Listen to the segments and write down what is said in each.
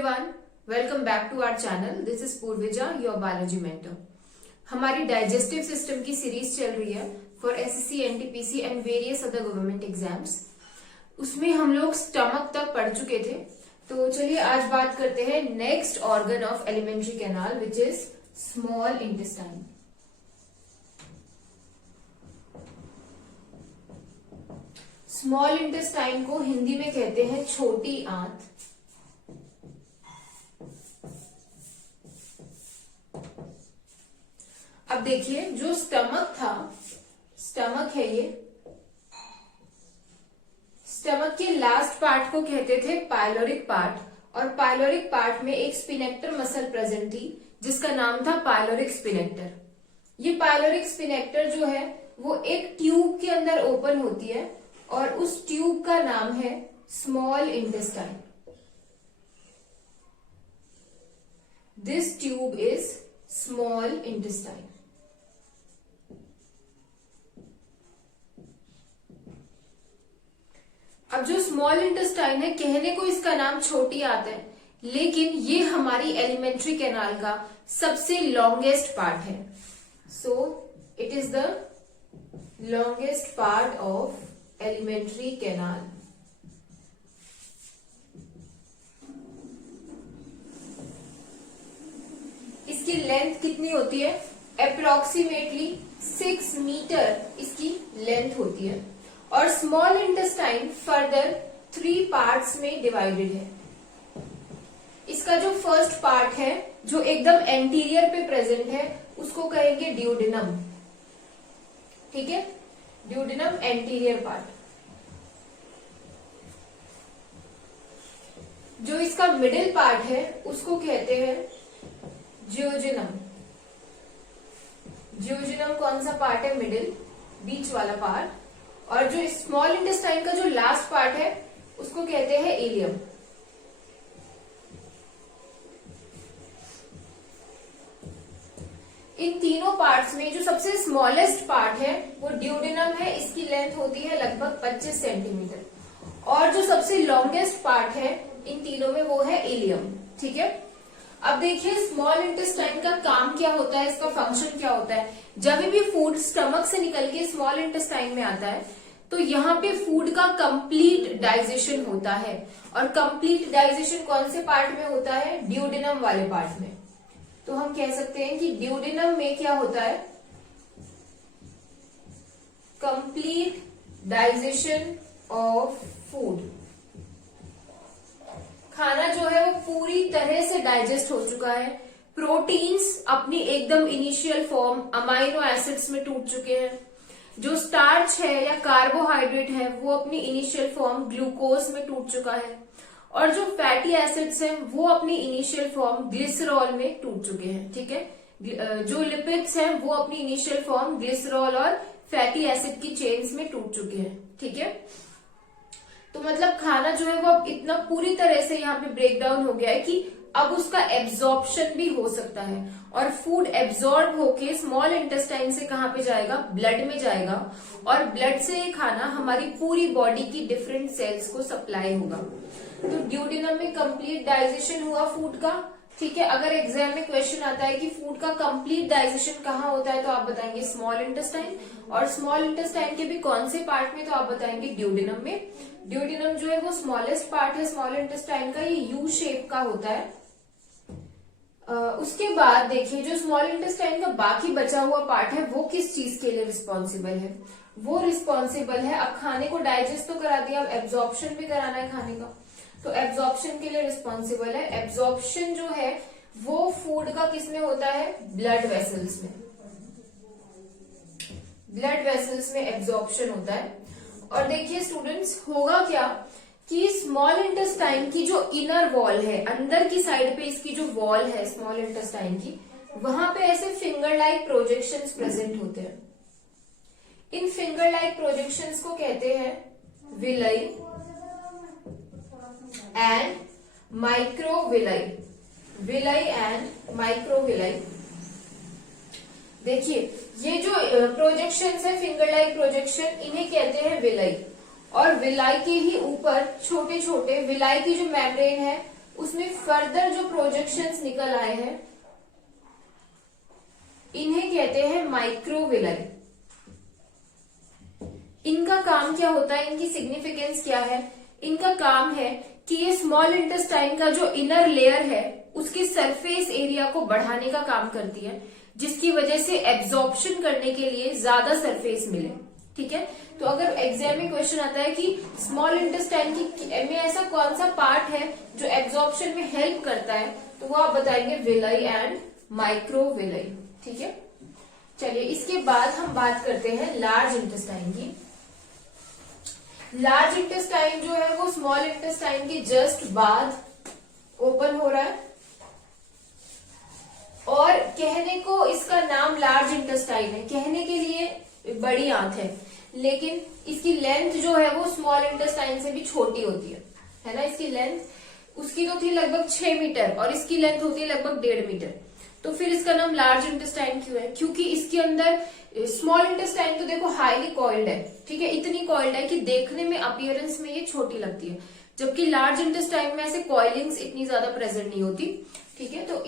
everyone, welcome back to our channel. This is Purvija, your biology mentor. हमारी digestive system की series चल रही है for SSC, NTPC and various other government exams. उसमें हम लोग स्टमक तक पढ़ चुके थे, तो चलिए आज बात करते हैं next organ of alimentary canal which is small intestine. Small intestine को हिंदी में कहते हैं छोटी आंत। अब देखिए, जो स्टमक था, स्टमक है ये, स्टमक के लास्ट पार्ट को कहते थे पाइलोरिक पार्ट, और पाइलोरिक पार्ट में एक स्पिनेक्टर मसल प्रेजेंट थी जिसका नाम था पाइलोरिक स्पिनेक्टर। ये पाइलोरिक स्पिनेक्टर जो है वो एक ट्यूब के अंदर ओपन होती है और उस ट्यूब का नाम है small intestine. This tube is small intestine. अब जो स्मॉल इंटेस्टाइन है, कहने को इसका नाम छोटी आंत है, लेकिन ये हमारी एलिमेंट्री कैनाल का सबसे लॉन्गेस्ट पार्ट है। So it is the longest part of alimentary canal. इसकी लेंथ कितनी होती है? अप्रोक्सीमेटली 6 मीटर इसकी लेंथ होती है, और स्मॉल इंटेस्टाइन फर्दर 3 पार्ट्स में डिवाइडेड है। इसका जो फर्स्ट पार्ट है, जो एकदम एंटीरियर पे प्रेजेंट है, उसको कहेंगे ड्यूडेनम। ठीक है, ड्यूडेनम एंटीरियर पार्ट। जो इसका मिडिल पार्ट है उसको कहते हैं जियोजेनम। जियोजेनम कौन सा पार्ट है? मिडिल, बीच वाला पार्ट। और जो स्मॉल इंटेस्टाइन का जो लास्ट पार्ट है उसको कहते हैं इलियम। इन तीनों पार्ट्स में जो सबसे स्मॉलेस्ट पार्ट है वो ड्यूडेनम है। इसकी लेंथ होती है लगभग 25 सेंटीमीटर, और जो सबसे लॉन्गेस्ट पार्ट है इन तीनों में वो है इलियम। ठीक है, अब देखिए स्मॉल इंटेस्टाइन का काम क्या होता है, इसका फंक्शन क्या होता है। जब भी फूड स्टमक से निकल के स्मॉल इंटेस्टाइन में आता है तो यहाँ पे फूड का कंप्लीट डाइजेशन होता है, और कंप्लीट डाइजेशन कौन से पार्ट में होता है? ड्यूडेनम वाले पार्ट में। तो हम कह सकते हैं कि ड्यूडेनम में क्या होता है? Complete digestion of food. खाना जो है वो पूरी तरह से डाइजेस्ट हो चुका है। प्रोटीन्स अपनी एकदम इनिशियल फॉर्म अमाइनो एसिड्स में टूट चुके हैं। जो स्टार्च है या कार्बोहाइड्रेट है वो अपनी इनिशियल फॉर्म ग्लूकोज में टूट चुका है, और जो फैटी एसिड्स हैं वो अपनी इनिशियल फॉर्म ग्लिसरॉल में टूट चुके हैं। ठीक है, जो लिपिड्स हैं वो अपनी इनिशियल फॉर्म ग्लिसरॉल और फैटी एसिड की चेन्स में टूट चुके हैं। ठीक है, तो मतलब खाना जो है वो अब इतना पूरी तरह से यहाँ पे ब्रेक डाउन हो गया है कि अब उसका एब्जॉर्प्शन भी हो सकता है, और फूड एब्जॉर्ब होके स्मॉल इंटेस्टाइन से कहाँ पे जाएगा? ब्लड में जाएगा, और ब्लड से ये खाना हमारी पूरी बॉडी की डिफरेंट सेल्स को सप्लाई होगा। तो ड्यूडेनम में कंप्लीट डाइजेशन हुआ फूड का। ठीक है, अगर एग्जाम में क्वेश्चन आता है कि फूड का कंप्लीट डाइजेशन कहाँ होता है, तो आप बताएंगे स्मॉल इंटेस्टाइन, और स्मॉल इंटेस्टाइन के भी कौन से पार्ट में, तो आप बताएंगे ड्यूडेनम में। ड्यूडेनम जो है वो स्मॉलेस्ट पार्ट है स्मॉल इंटेस्टाइन का, ये यू शेप का होता है। उसके बाद देखिए, जो स्मॉल इंटेस्टाइन का बाकी बचा हुआ पार्ट है वो किस चीज के लिए रिस्पॉन्सिबल है? वो रिस्पॉन्सिबल है, अब खाने को डाइजेस्ट तो करा दिया, अब एब्जॉर्प्शन भी कराना है खाने का, तो एब्जॉर्प्शन के लिए रिस्पॉन्सिबल है। एब्जॉर्प्शन जो है वो फूड का किस में होता है? ब्लड वेसल्स में। ब्लड वेसल्स में एब्जॉर्प्शन होता है। और देखिए स्टूडेंट्स, होगा क्या कि स्मॉल इंटेस्टाइन की जो इनर वॉल है, अंदर की साइड पे इसकी जो वॉल है स्मॉल इंटेस्टाइन की, वहां पे ऐसे फिंगर लाइक प्रोजेक्शंस प्रेजेंट होते हैं। इन फिंगर लाइक प्रोजेक्शंस को कहते हैं villi and microvilli. Villi and microvilli. देखिए, ये जो प्रोजेक्शंस है फिंगर लाइक प्रोजेक्शन, इन्हें कहते हैं विलाई। और विलाई के ही ऊपर छोटे छोटे, विलाई की जो मेम्ब्रेन है उसमें फर्दर जो प्रोजेक्शंस निकल आए हैं इन्हें कहते हैं माइक्रोविलाई। इनका काम क्या होता है, इनकी सिग्निफिकेंस क्या है? इनका काम है कि ये स्मॉल इंटेस्टाइन का जो इनर लेयर है उसके सरफेस एरिया को बढ़ाने का काम करती है, जिसकी वजह से एब्जॉर्प्शन करने के लिए ज्यादा सरफेस मिले। ठीक है, तो अगर एग्जाम में क्वेश्चन आता है कि स्मॉल इंटेस्टाइन की में ऐसा कौन सा पार्ट है जो एब्जॉर्प्शन में हेल्प करता है, तो वो आप बताएंगे विलाई एंड माइक्रोविलाई। ठीक है, चलिए इसके बाद हम बात करते हैं लार्ज इंटेस्टाइन की। लार्ज इंटेस्टाइन जो है वो स्मॉल इंटेस्टाइन के जस्ट बाद ओपन हो रहा है और कहने को इसका नाम लार्ज इंटेस्टाइन है, कहने के लिए बड़ी आंत है, लेकिन इसकी लेंथ जो है वो स्मॉल इंटेस्टाइन से भी छोटी होती है ना। इसकी लेंथ उसकी तो थी लगभग 6 मीटर और इसकी लेंथ होती है लगभग 1.5 मीटर। तो फिर इसका नाम लार्ज इंटेस्टाइन क्यों है? क्योंकि इसके अंदर स्मॉल इंटेस्टाइन तो देखो हाईली कॉइल्ड है, ठीक है, इतनी कॉइल्ड है कि देखने में अपीयरेंस में ये छोटी लगती है, जबकि लार्ज इंटेस्टाइन में ऐसे कॉइलिंग्स इतनी ज्यादा प्रेजेंट नहीं होती। ठीक है, तो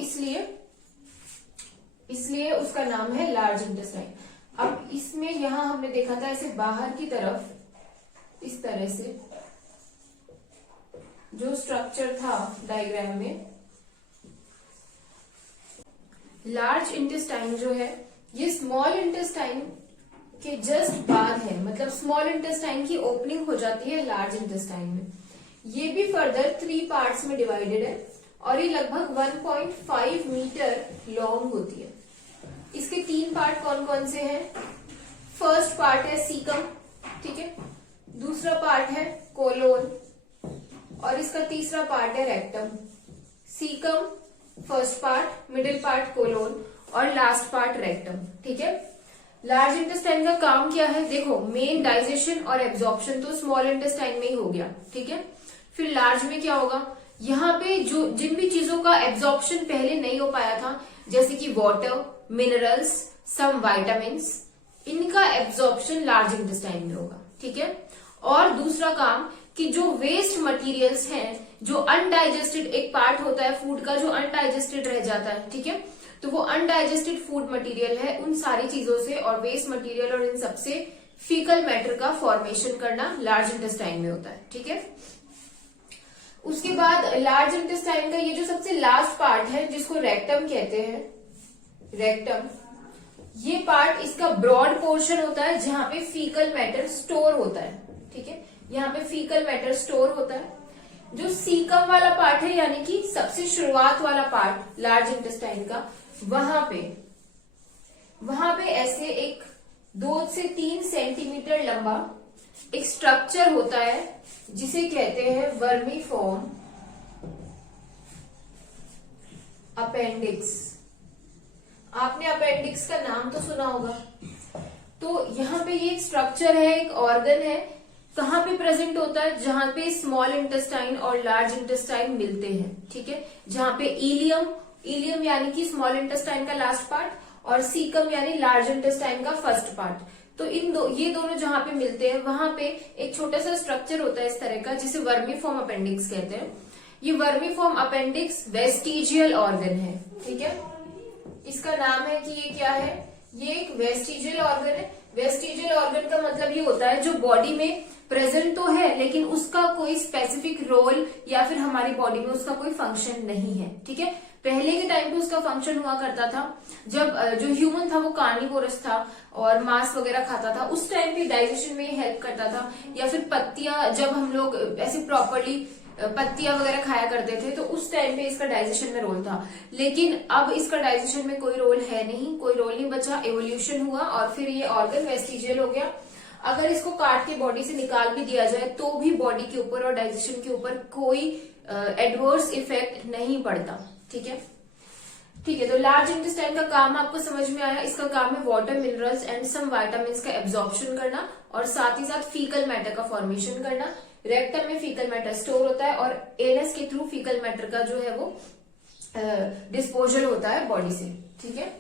इसलिए उसका नाम है लार्ज इंटेस्टाइन। अब इसमें यहां हमने देखा था ऐसे बाहर की तरफ इस तरह से जो स्ट्रक्चर था डायग्राम में, लार्ज इंटेस्टाइन जो है ये स्मॉल इंटेस्टाइन के जस्ट बाद है, मतलब स्मॉल इंटेस्टाइन की ओपनिंग हो जाती है लार्ज इंटेस्टाइन में। ये भी फर्दर 3 पार्ट्स में डिवाइडेड है और ये लगभग 1.5 मीटर लॉन्ग होती है। इसके 3 पार्ट कौन कौन से हैं? फर्स्ट पार्ट है सीकम, ठीक है, दूसरा पार्ट है कोलोन और इसका तीसरा पार्ट है rectum. Caecum first part, middle part colon और लास्ट पार्ट रेक्टम। ठीक है, लार्ज इंटेस्टाइन का काम क्या है? देखो, मेन डाइजेशन और एब्जॉर्प्शन तो स्मॉल इंटेस्टाइन में ही हो गया, ठीक है। फिर लार्ज में क्या होगा? यहाँ पे जो जिन भी चीजों का एब्जॉर्प्शन पहले नहीं हो पाया था, जैसे कि वाटर, मिनरल्स, सम वाइटामिन्स, इनका एब्जॉर्प्शन लार्ज इंटेस्टाइन में होगा। ठीक है, और दूसरा काम कि जो वेस्ट मटेरियल्स हैं, जो अनडाइजेस्टेड एक पार्ट होता है फूड का जो अनडाइजेस्टेड रह जाता है, ठीक है, तो वो अनडाइजेस्टेड फूड मटेरियल है, उन सारी चीजों से और वेस्ट मटेरियल और इन सबसे फीकल मैटर का फॉर्मेशन करना लार्ज इंटेस्टाइन में होता है। ठीक है, उसके बाद लार्ज इंटेस्टाइन का ये जो सबसे लास्ट पार्ट है जिसको रेक्टम कहते हैं, रेक्टम, ये पार्ट इसका ब्रॉड पोर्शन होता है जहां पे फीकल मैटर स्टोर होता है। ठीक है, यहाँ पे फीकल मैटर स्टोर होता है। जो सीकम वाला पार्ट है, यानी कि सबसे शुरुआत वाला पार्ट लार्ज इंटेस्टाइन का, वहां पे ऐसे एक 2 से 3 सेंटीमीटर लंबा एक स्ट्रक्चर होता है जिसे कहते हैं वर्मीफॉर्म अपेंडिक्स। आपने अपेंडिक्स का नाम तो सुना होगा। तो यहाँ पे ये एक स्ट्रक्चर है, एक ऑर्गन है, कहाँ पे प्रेजेंट होता है? जहां पे स्मॉल इंटेस्टाइन और लार्ज इंटेस्टाइन मिलते हैं। ठीक है, जहां पे इलियम यानी कि स्मॉल इंटेस्टाइन का लास्ट पार्ट और सीकम यानी लार्ज इंटेस्टाइन का फर्स्ट पार्ट। तो ये दोनों जहां पे मिलते हैं वहां पे एक छोटा सा स्ट्रक्चर होता है इस तरह का, जिसे वर्मीफॉर्म अपेंडिक्स कहते हैं। ये वर्मीफॉर्म अपेंडिक्स वेस्टिजियल ऑर्गन है। ठीक है, इसका नाम है कि ये क्या है? ये एक वेस्टिजियल ऑर्गन है। वेस्टिजियल ऑर्गन का मतलब ये होता है जो बॉडी में प्रेजेंट तो है लेकिन उसका कोई स्पेसिफिक रोल या फिर हमारी बॉडी में उसका कोई फंक्शन नहीं है। ठीक है, पहले के टाइम पे उसका फंक्शन हुआ करता था जब जो ह्यूमन था वो कार्निवोरस था और मांस वगैरह खाता था, उस टाइम पे डाइजेशन में हेल्प करता था। या फिर पत्तियां, जब हम लोग ऐसे प्रॉपरली पत्तियां वगैरह खाया करते थे तो उस टाइम पे इसका डाइजेशन में रोल था। लेकिन अब इसका डाइजेशन में कोई रोल है नहीं, कोई रोल नहीं बचा, एवोल्यूशन हुआ और फिर ये ऑर्गन वेस्टिजियल हो गया। अगर इसको काट के बॉडी से निकाल भी दिया जाए तो भी बॉडी के ऊपर और डाइजेशन के ऊपर कोई एडवर्स इफेक्ट नहीं पड़ता। ठीक है, तो लार्ज इंटेस्टाइन का काम आपको समझ में आया। इसका काम है water, minerals and some vitamin का एब्जॉर्प्शन करना और साथ ही साथ फीकल मैटर का फॉर्मेशन करना। रेक्टम में फीकल मैटर स्टोर होता है और एनस के थ्रू फीकल मैटर का जो है वो डिस्पोजल होता है बॉडी से। ठीक है,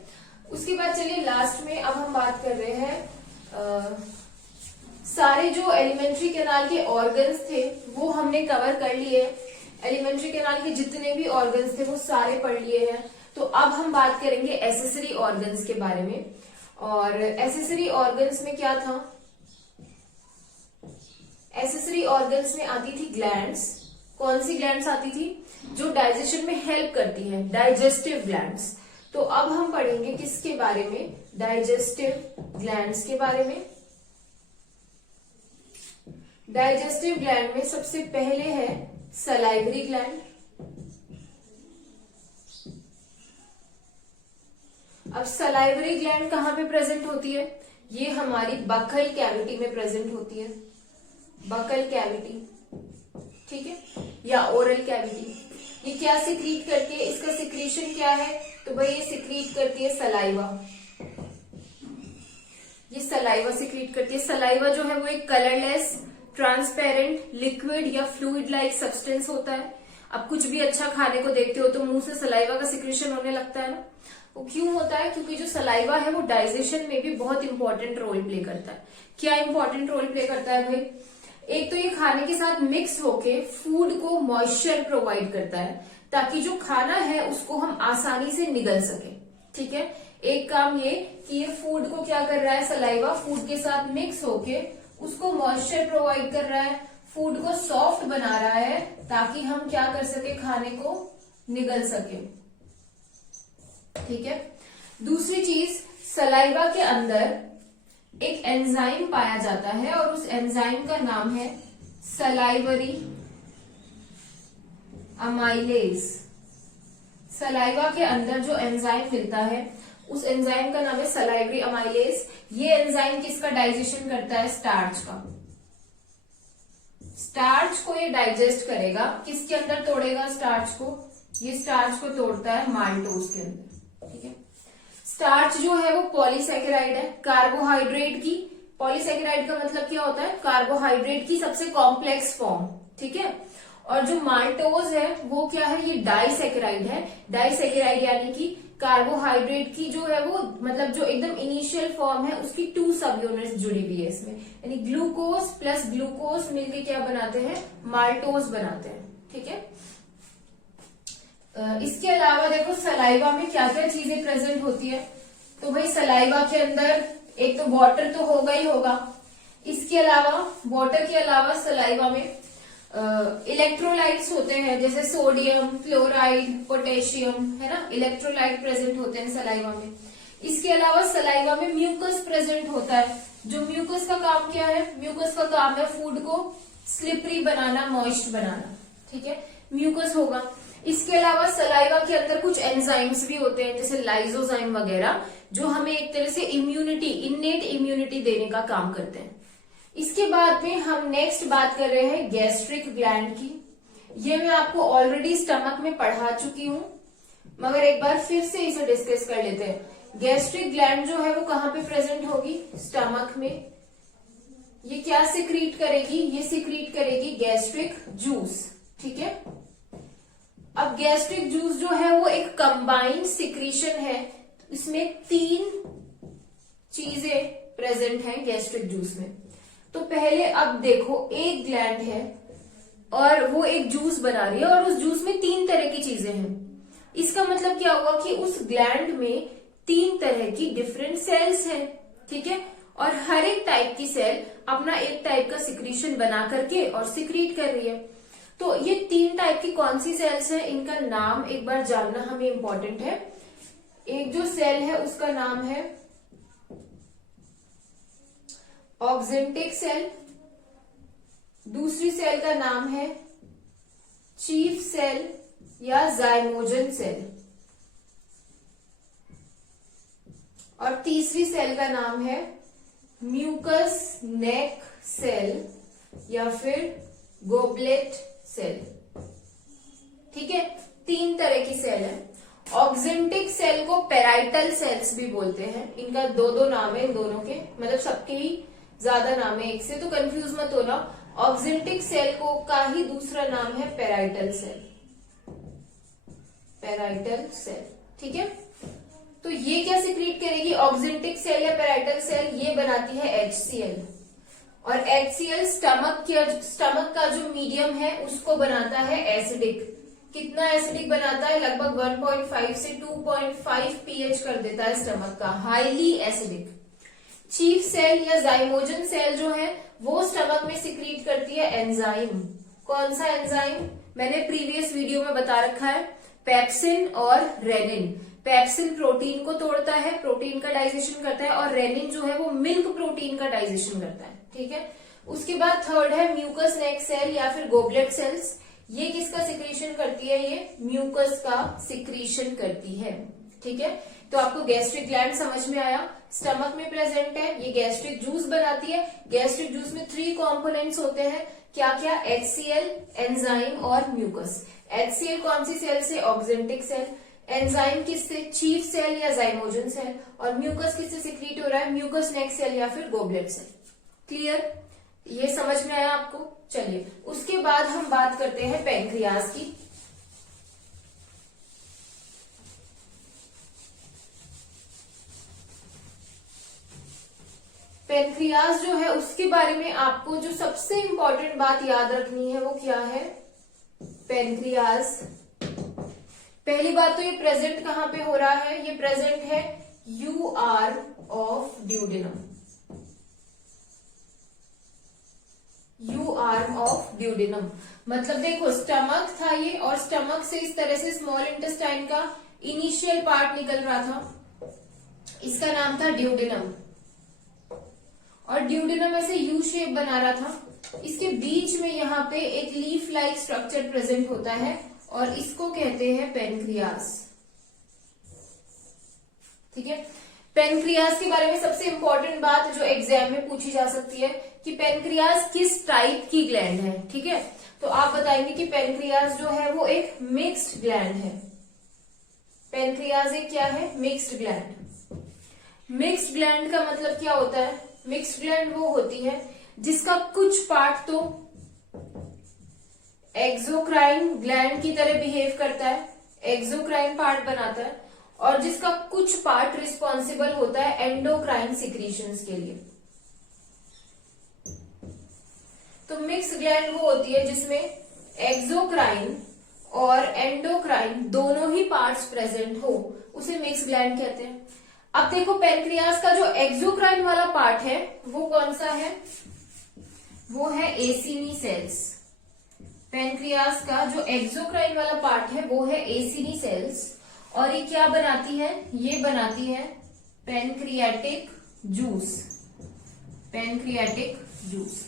उसके बाद चलिए लास्ट में अब हम बात कर रहे हैं सारे जो एलिमेंट्री कैनाल के ऑर्गन्स थे वो हमने कवर कर लिए। एलिमेंट्री कैनाल के जितने भी ऑर्गन्स थे वो सारे पढ़ लिए हैं। तो अब हम बात करेंगे एसेसरी ऑर्गन्स के बारे में। और एसेसरी ऑर्गन्स में क्या था, एसेसरी ऑर्गन्स में आती थी ग्लैंड्स। कौन सी ग्लैंड्स आती थी? जो डाइजेशन में हेल्प करती हैं, डाइजेस्टिव ग्लैंड्स। तो अब हम पढ़ेंगे किसके बारे में? डाइजेस्टिव ग्लैंड्स के बारे में। डाइजेस्टिव ग्लैंड में सबसे पहले है सलाइवरी ग्लैंड। अब सलाइवरी ग्लैंड कहां पे प्रेजेंट होती है? ये हमारी बकल कैविटी में प्रेजेंट होती है, बकल कैविटी, ठीक है, या ओरल कैविटी। ये क्या सिक्रीट करती है? इसका सिक्रीशन क्या है? तो भाई ये सिक्रीट करती है सलाइवा। ये सलाइवा सिक्रीट करती है। सलाइवा जो है वो एक कलरलेस, ट्रांसपेरेंट, लिक्विड या फ्लूइड लाइक सब्सटेंस होता है। अब कुछ भी अच्छा खाने को देखते हो तो मुंह से सलाइवा का सिक्रीशन होने लगता है ना। वो क्यों होता है? क्योंकि जो सलाइवा है वो डाइजेशन में भी बहुत इंपॉर्टेंट रोल प्ले करता है। क्या इंपॉर्टेंट रोल प्ले करता है भाई? एक तो ये खाने के साथ मिक्स होके फूड को मॉइस्चर प्रोवाइड करता है, ताकि जो खाना है उसको हम आसानी से निगल सके, ठीक है। एक काम ये कि ये फूड को क्या कर रहा है, सलाइवा फूड के साथ मिक्स होके उसको मॉइस्चर प्रोवाइड कर रहा है, फूड को सॉफ्ट बना रहा है, ताकि हम क्या कर सके, खाने को निगल सके, ठीक है। दूसरी चीज, सलाइवा के अंदर एक एंजाइम पाया जाता है और उस एंजाइम का नाम है सलाइवरी अमाइलेज। सलाइवा के अंदर जो एंजाइम मिलता है उस एंजाइम का नाम है सलाइवरी अमाइलेज। ये एंजाइम किसका डाइजेशन करता है? स्टार्च का। स्टार्च को ये डाइजेस्ट करेगा। किसके अंदर तोड़ेगा स्टार्च को? ये स्टार्च को तोड़ता है माल्टोज के अंदर, ठीक है। स्टार्च जो है वो पॉलीसेकेराइड है, कार्बोहाइड्रेट की। पॉलीसेकेराइड का मतलब क्या होता है? कार्बोहाइड्रेट की सबसे कॉम्प्लेक्स फॉर्म, ठीक है। और जो माल्टोज है वो क्या है? ये डाइसेकेराइड है। डाइसेकेराइड यानी कि कार्बोहाइड्रेट की जो है वो मतलब जो एकदम इनिशियल फॉर्म है उसकी 2 सब यूनिट्स जुड़ी हुई है इसमें, यानी ग्लूकोज प्लस ग्लूकोज मिलके क्या बनाते हैं? माल्टोज बनाते हैं, ठीक है। इसके अलावा देखो सलाइवा में क्या क्या चीजें प्रेजेंट होती है। तो भाई सलाइवा के अंदर एक तो वाटर तो होगा ही होगा, इसके अलावा वाटर के अलावा सलाइवा में इलेक्ट्रोलाइट्स होते हैं, जैसे सोडियम, क्लोराइड, पोटेशियम, है ना, इलेक्ट्रोलाइट प्रेजेंट होते हैं सलाइवा में। इसके अलावा सलाइवा में म्यूकस प्रेजेंट होता है। जो म्यूकस का काम क्या है? म्यूकस का काम है फूड को स्लिपरी बनाना, मॉइस्ट बनाना, ठीक है, म्यूकस होगा। इसके अलावा सलाइवा के अंदर कुछ एंजाइम्स भी होते हैं, जैसे लाइजोजाइम वगैरह, जो हमें एक तरह से इम्यूनिटी, इन्नेट इम्यूनिटी देने का काम करते हैं। इसके बाद में हम नेक्स्ट बात कर रहे हैं गैस्ट्रिक ग्लैंड की। ये मैं आपको ऑलरेडी स्टमक में पढ़ा चुकी हूं, मगर एक बार फिर से इसे डिस्कस कर लेते हैं। गैस्ट्रिक ग्लैंड जो है वो कहां पे प्रेजेंट होगी? स्टमक में। ये क्या सिक्रीट करेगी? ये सिक्रीट करेगी गैस्ट्रिक जूस, ठीक है। अब गैस्ट्रिक जूस जो है वो एक कंबाइंड सिक्रीशन है, इसमें 3 चीजें प्रेजेंट हैं गैस्ट्रिक जूस में। तो पहले अब देखो, एक ग्लैंड है और वो एक जूस बना रही है और उस जूस में 3 तरह की चीजें हैं। इसका मतलब क्या हुआ कि उस ग्लैंड में 3 तरह की डिफरेंट सेल्स हैं, ठीक है, और हर एक टाइप की सेल अपना एक टाइप का सिक्रीशन बना करके और सिक्रीट कर रही है। तो ये 3 टाइप की कौन सी सेल्स हैं, इनका नाम एक बार जानना हमें इंपॉर्टेंट है। एक जो सेल है उसका नाम है ऑक्जेंटिक सेल, दूसरी सेल का नाम है चीफ सेल या जाइमोजन सेल, और तीसरी सेल का नाम है म्यूकस नेक सेल या फिर गोबलेट सेल, ठीक है। 3 तरह की सेल है। ऑक्जेंटिक सेल को पेराइटल सेल्स भी बोलते हैं। इनका 2 नाम है, इन दोनों के मतलब सबके ही ज्यादा नाम है एक से, तो कंफ्यूज मत होना। ऑक्जेंटिक सेल को का ही दूसरा नाम है पेराइटल सेल, पेराइटल सेल, ठीक है। तो ये क्या सिक्रीट करेगी? ऑक्जेंटिक सेल या पेराइटल सेल ये बनाती है HCl। और HCl स्टमक का जो मीडियम है उसको बनाता है एसिडिक। कितना एसिडिक बनाता है? लगभग 1.5 से 2.5 pH कर देता है स्टमक का, हाईली एसिडिक। चीफ सेल या जाइमोजन सेल जो है वो स्टमक में सिक्रीट करती है एंजाइम। कौन सा एंजाइम? मैंने प्रीवियस वीडियो में बता रखा है, पेप्सिन और रेनिन। पेप्सिन प्रोटीन को तोड़ता है, प्रोटीन का डाइजेशन करता है, और रेनिन जो है वो मिल्क प्रोटीन का डाइजेशन करता है। ठीक है। उसके बाद थर्ड है म्यूकस नेक सेल या फिर गोबलेट सेल्स। ये किसका सिक्रीशन करती है? ये म्यूकस का सिक्रीशन करती है। ठीक है। तो आपको गैस्ट्रिक ग्लैंड समझ में आया, स्टमक में प्रेजेंट है, ये गैस्ट्रिक जूस बनाती है। गैस्ट्रिक जूस में 3 कंपोनेंट्स होते हैं, क्या क्या? HCl, एंजाइम और म्यूकस। HCl कौन सी सेल से? Oxyntic cell. एंजाइम किससे? चीफ सेल या जाइमोजन सेल। और म्यूकस किससे सिक्रीट हो रहा है? म्यूकस नेक सेल या फिर गोबलेट सेल। क्लियर? ये समझ में आया आपको? चलिए, उसके बाद हम बात करते हैं पैंक्रियाज की। पैंक्रियाज जो है उसके बारे में आपको जो सबसे इंपॉर्टेंट बात याद रखनी है वो क्या है? पैंक्रियाज, पहली बात तो ये प्रेजेंट कहां पे हो रहा है? ये प्रेजेंट है you arm of duodenum. You arm of duodenum मतलब देखो स्टमक था ये, और स्टमक से इस तरह से स्मॉल इंटेस्टाइन का इनिशियल पार्ट निकल रहा था, इसका नाम था ड्यूडेनम। और ड्यूडेनम ऐसे यू शेप बना रहा था, इसके बीच में यहाँ पे एक लीफ लाइक स्ट्रक्चर प्रेजेंट होता है और इसको कहते हैं पैंक्रियाज। ठीक है। पैंक्रियाज के बारे में सबसे इंपॉर्टेंट बात जो एग्जाम में पूछी जा सकती है कि पैंक्रियाज किस टाइप की ग्लैंड है। ठीक है। तो आप बताएंगे कि पैंक्रियाज जो है वो एक मिक्स्ड ग्लैंड है। पैंक्रियाज एक क्या है? Mixed gland. मिक्स्ड ग्लैंड का मतलब क्या होता है? मिक्स्ड ग्लैंड वो होती है जिसका कुछ पार्ट तो एक्सोक्राइन ग्लैंड की तरह बिहेव करता है, एक्सोक्राइन पार्ट बनाता है, और जिसका कुछ पार्ट रिस्पॉन्सिबल होता है एंडोक्राइन सिक्रीशंस के लिए। तो मिक्स ग्लैंड वो होती है जिसमें एक्सोक्राइन और एंडोक्राइन दोनों ही पार्ट्स प्रेजेंट हो, उसे मिक्स ग्लैंड कहते हैं। अब देखो पैंक्रियाज का जो एक्सोक्राइन वाला पार्ट है वो कौन सा है? वो है एसिनी सेल्स। पैंक्रियाज का जो एक्सोक्राइन वाला पार्ट है वो है एसिनी सेल्स, और ये क्या बनाती है? ये बनाती है पैंक्रियाटिक जूस। Pancreatic juice.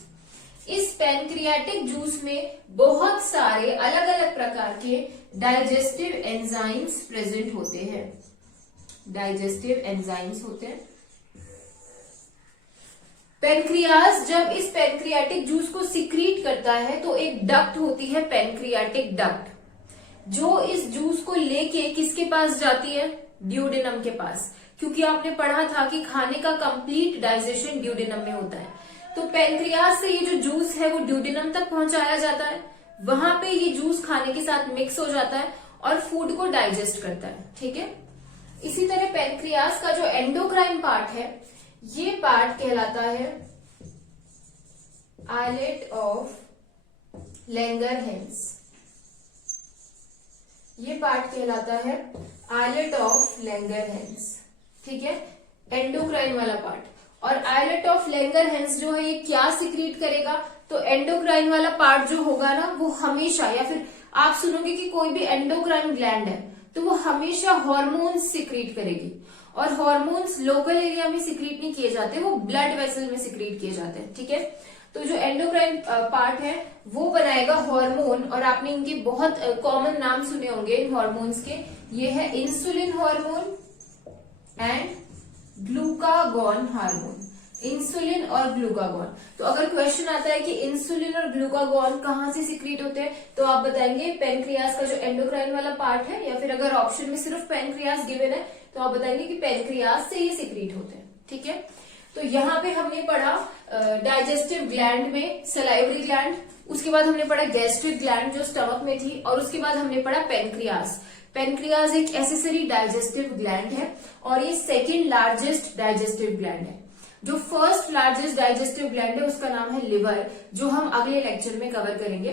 इस पैंक्रियाटिक जूस में बहुत सारे अलग अलग प्रकार के डाइजेस्टिव एंजाइम्स प्रेजेंट होते हैं। डाइजेस्टिव एंजाइम्स होते हैं। पैंक्रियाज जब इस पैंक्रियाटिक जूस को सिक्रीट करता है तो एक डक्ट होती है, पैंक्रियाटिक डक्ट, जो इस जूस को लेके किसके पास जाती है? ड्यूडेनम के पास। क्योंकि आपने पढ़ा था कि खाने का कंप्लीट डाइजेशन ड्यूडेनम में होता है। तो पैंक्रियाज से ये जो जूस है वो ड्यूडेनम तक पहुंचाया जाता है, वहां पे ये जूस खाने के साथ मिक्स हो जाता है और फूड को डाइजेस्ट करता है। ठीक है। इसी तरह पैंक्रियाज का जो एंडोक्राइन पार्ट है ये पार्ट कहलाता है आइलेट ऑफ लैंगरहैंस। ये पार्ट कहलाता है आइलेट ऑफ लैंगरहैंस। ठीक है। एंडोक्राइन वाला पार्ट। और आइलेट ऑफ लैंगरहैंस जो है ये क्या सिक्रीट करेगा? तो एंडोक्राइन वाला पार्ट जो होगा ना वो हमेशा, या फिर आप सुनोगे कि कोई भी एंडोक्राइन ग्लैंड है तो वो हमेशा हार्मोन्स सिक्रीट करेगी, और हार्मोन्स लोकल एरिया में सिक्रीट नहीं किए जाते, वो ब्लड वेसल में सिक्रीट किए जाते हैं। ठीक है। तो जो एंडोक्राइन पार्ट है वो बनाएगा हार्मोन, और आपने इनके बहुत कॉमन नाम सुने होंगे इन हार्मोन्स के। ये है insulin hormone and glucagon hormone. Insulin और ग्लूकागॉन। तो अगर क्वेश्चन आता है कि इंसुलिन और ग्लूकागॉन कहाँ से सिक्रीट होते हैं तो आप बताएंगे पैंक्रियाज का जो एंडोक्राइन वाला पार्ट है, या फिर अगर ऑप्शन में सिर्फ पैंक्रियाज गिवन है तो आप बताएंगे कि पैंक्रियाज से ये सिक्रीट होते हैं। ठीक है। तो यहाँ पे हमने पढ़ा डाइजेस्टिव ग्लैंड में सलाइवरी ग्लैंड, उसके बाद हमने पढ़ा गैस्ट्रिक ग्लैंड जो स्टमक में थी, और उसके बाद हमने पढ़ा पैंक्रियाज। पैंक्रियाज एक एसेसरी डाइजेस्टिव ग्लैंड है और ये सेकंड लार्जेस्ट डाइजेस्टिव ग्लैंड है। जो फर्स्ट लार्जेस्ट डाइजेस्टिव ग्लैंड है उसका नाम है लिवर, जो हम अगले लेक्चर में कवर करेंगे।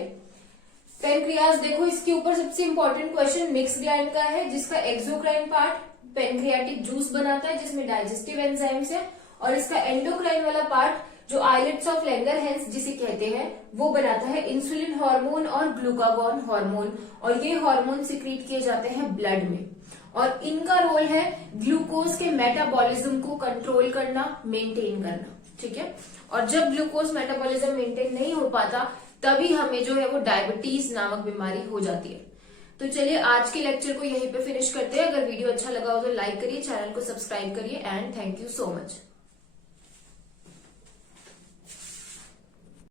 पेनक्रियाज देखो, इसके ऊपर सबसे इंपॉर्टेंट क्वेश्चन मिक्स ग्लैंड का है, जिसका एक्सोक्राइन पार्ट पेनक्रियाटिक जूस बनाता है जिसमें डाइजेस्टिव एंजाइम्स है, और इसका एंडोक्राइन वाला पार्ट जो आइलेट्स ऑफ लैंगरहैंस जिसे कहते हैं वो बनाता है इंसुलिन हार्मोन और ग्लूकागॉन हार्मोन, और ये हार्मोन सिक्रीट किए जाते हैं ब्लड में, और इनका रोल है ग्लूकोज के मेटाबॉलिज्म को कंट्रोल करना, मेंटेन करना। ठीक है, और जब ग्लूकोज मेटाबॉलिज्म मेंटेन नहीं हो पाता तभी हमें जो है वो डायबिटीज नामक बीमारी हो जाती है। तो चलिए आज के लेक्चर को यहीं पे फिनिश करते हैं। अगर वीडियो अच्छा लगा हो तो लाइक करिए, चैनल को सब्सक्राइब करिए, and thank you so much.